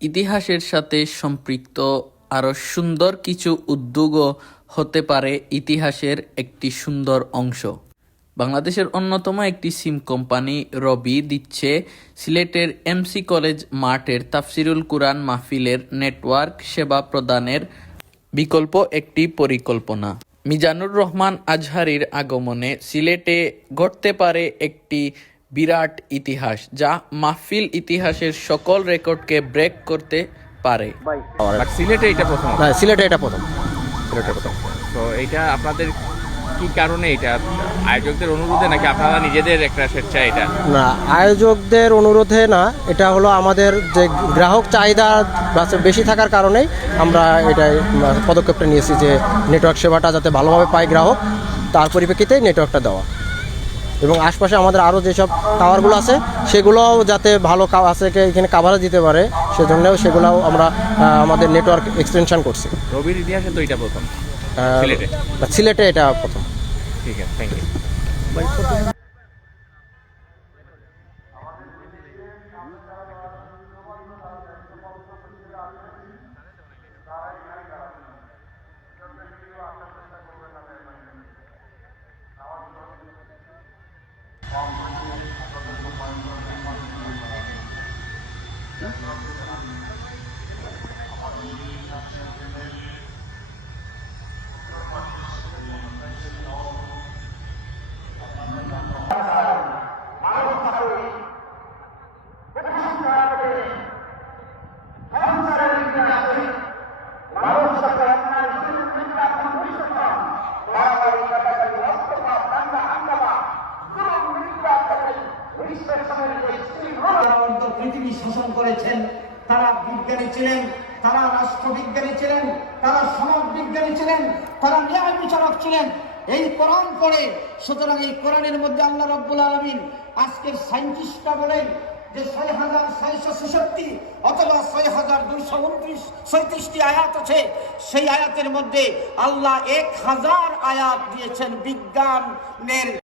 ইতিহাসের সাথে সম্পৃক্ত আরও সুন্দর কিছু উদ্যোগও হতে পারে ইতিহাসের একটি সুন্দর অংশ। বাংলাদেশের অন্যতম একটি সিম কোম্পানি রবি দিচ্ছে সিলেটের এমসি কলেজ মাঠের তাফসিরুল কুরআন মাহফিলের নেটওয়ার্ক সেবা প্রদানের বিকল্প একটি পরিকল্পনা। মিজানুর রহমান আজহারীর আগমনে সিলেটে ঘটতে পারে একটি বিরাট ইতিহাস, যা মাহফিল ইতিহাসের সকল রেকর্ডকে ব্রেক করতে পারে। সিলেটে এটা প্রথম। না, সিলেটে এটা প্রথম। তো এটা আপনাদের কি কারণে, এটা আয়োজকদের অনুরোধে নাকি আপনারা নিজেদের একটা স্বেচ্ছায়? এটা না, আয়োজকদের অনুরোধে না, এটা হলো আমাদের যে গ্রাহক চাহিদা বেশি থাকার কারণেই আমরা এটা পদক্ষেপটা নিয়েছি যে নেটওয়ার্ক সেবাটা যাতে ভালোভাবে পায় গ্রাহক, তার পরিপ্রেক্ষিতেই নেটওয়ার্কটা দেওয়া। এবং আশপাশে আমাদের আরও যেসব টাওয়ারগুলো আছে সেগুলোও যাতে ভালো আছে এখানে কাভারেজ দিতে পারে, সেজন্যও সেগুলোও আমরা আমাদের নেটওয়ার্ক এক্সটেনশন করছি। রবির ইতিহাসে তো এটা প্রথম সিলেটে এটা প্রথম। ঠিক আছে, থ্যাংক ইউ। পৃথিবী শাসন করেছেন, তারা বিজ্ঞানী ছিলেন, তারা রাষ্ট্রবিজ্ঞানী ছিলেন, তারা সমাজ বিজ্ঞানী ছিলেন, তারা ন্যায় বিচারক ছিলেন। এই কোরআন পড়ে, সুতরাং এই কোরআনের মধ্যে আল্লাহ রাব্বুল আলামিন আজকের সায়েন্টিস্টরা বলেন যে ৬৬৬৬ অথবা ৬২৩৬টি আয়াত আছে। সেই আয়াতের মধ্যে আল্লাহ ১,০০০ আয়াত দিয়েছেন বিজ্ঞানের